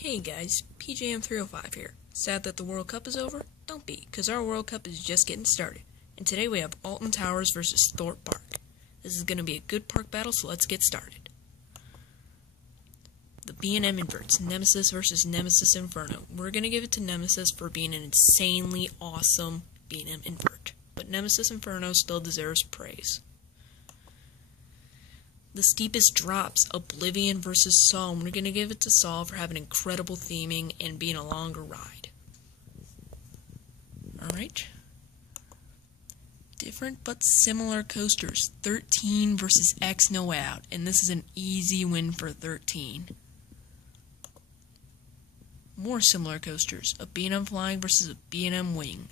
Hey guys, PJM305 here. Sad that the World Cup is over? Don't be, because our World Cup is just getting started. And today we have Alton Towers versus Thorpe Park. This is going to be a good park battle, so let's get started. The B&M inverts, Nemesis versus Nemesis Inferno. We're going to give it to Nemesis for being an insanely awesome B&M invert. But Nemesis Inferno still deserves praise. The steepest drops, Oblivion versus Saw. We're going to give it to Saw for having incredible theming and being a longer ride. Alright. Different but similar coasters. 13 versus X No Way Out. And this is an easy win for 13. More similar coasters. A B&M Flying versus a B&M Wing.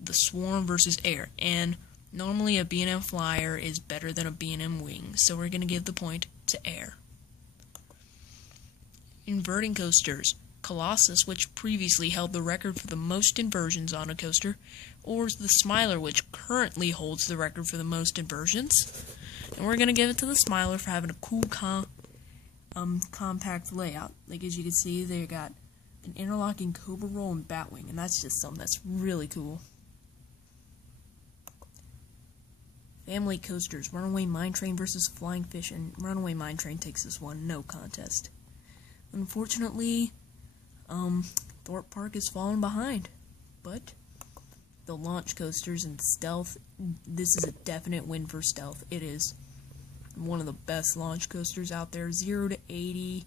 The Swarm versus Air. And normally a B&M Flyer is better than a B&M Wing, so we're going to give the point to Air. Inverting coasters. Colossus, which previously held the record for the most inversions on a coaster, or the Smiler, which currently holds the record for the most inversions. And we're going to give it to the Smiler for having a cool compact layout. Like as you can see, they got an interlocking Cobra Roll and Batwing, and that's just something that's really cool. Family coasters, Runaway Mine Train versus Flying Fish, and Runaway Mine Train takes this one, no contest. Unfortunately, Thorpe Park is falling behind, but the launch coasters and Stealth, this is a definite win for Stealth. It is one of the best launch coasters out there, 0 to 80,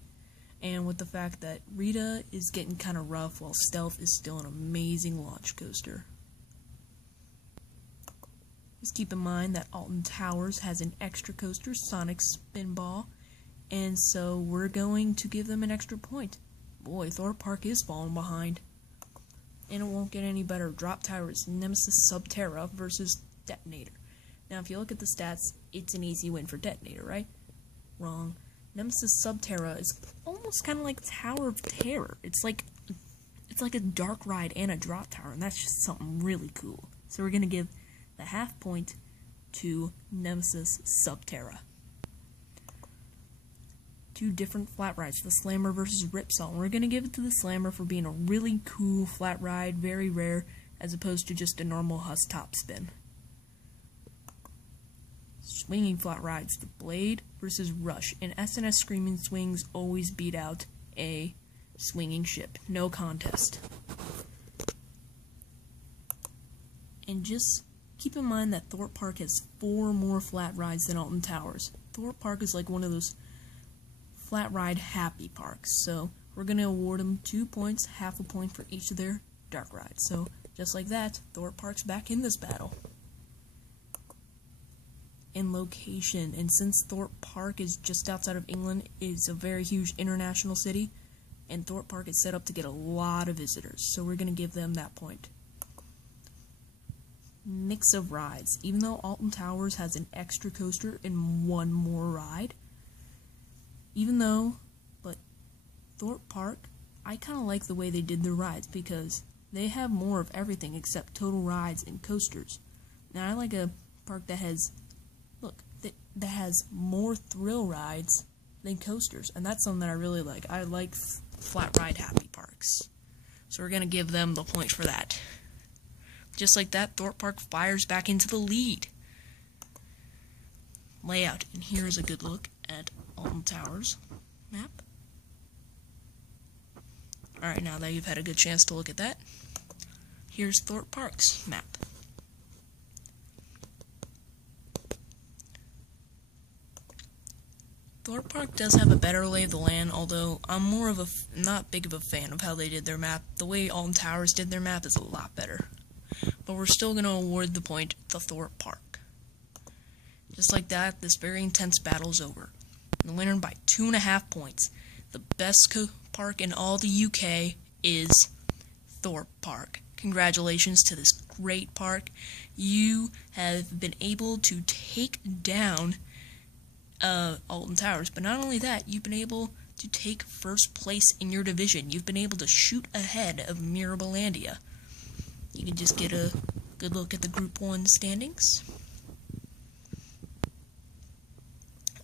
and with the fact that Rita is getting kind of rough while Stealth is still an amazing launch coaster. Just keep in mind that Alton Towers has an extra coaster, Sonic Spinball, and so we're going to give them an extra point. Boy, Thorpe Park is falling behind. And it won't get any better. Drop Towers, Nemesis Subterra versus Detonator. Now, if you look at the stats, it's an easy win for Detonator, right? Wrong. Nemesis Subterra is almost kind of like Tower of Terror. It's like a dark ride and a drop tower, and that's just something really cool. So we're going to give the half point to Nemesis Subterra. Two different flat rides, the Slammer versus Ripsaw. We're going to give it to the Slammer for being a really cool flat ride, very rare, as opposed to just a normal Huss top spin. Swinging flat rides, the Blade versus Rush. And SNS Screaming Swings always beat out a swinging ship. No contest. And just keep in mind that Thorpe Park has 4 more flat rides than Alton Towers. Thorpe Park is like one of those flat ride happy parks, so we're going to award them 2 points, half a point for each of their dark rides. So, just like that, Thorpe Park's back in this battle. In location, and since Thorpe Park is just outside of England, it's a very huge international city, and Thorpe Park is set up to get a lot of visitors, so we're going to give them that point. Mix of rides. Even though Alton Towers has an extra coaster and 1 more ride, but Thorpe Park, I kind of like the way they did their rides because they have more of everything except total rides and coasters. Now I like a park that has, that has more thrill rides than coasters, and that's something that I really like. I like flat ride happy parks. So we're going to give them the point for that. Just like that, Thorpe Park fires back into the lead. Layout, and here is a good look at Alton Towers map. Alright, now that you've had a good chance to look at that, here's Thorpe Park's map. Thorpe Park does have a better lay of the land, although I'm not big of a fan of how they did their map. The way Alton Towers did their map is a lot better. But we're still going to award the point to Thorpe Park. Just like that, this very intense battle is over. The winner by 2.5 points. The best park in all the UK is Thorpe Park. Congratulations to this great park. You have been able to take down Alton Towers, but not only that, you've been able to take first place in your division. You've been able to shoot ahead of Mirabilandia. You can just get a good look at the Group 1 standings.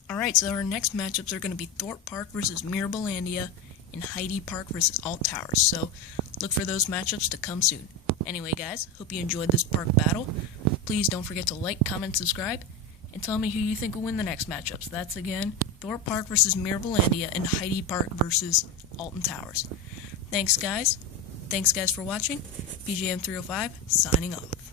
Alright, so our next matchups are going to be Thorpe Park versus Mirabilandia and Heidi Park versus Alt Towers. So look for those matchups to come soon. Anyway, guys, hope you enjoyed this park battle. Please don't forget to like, comment, subscribe, and tell me who you think will win the next matchups. That's again Thorpe Park versus Mirabelandia and Heidi Park versus Alton Towers. Thanks, guys. Thanks, guys, for watching. BJM305 signing off.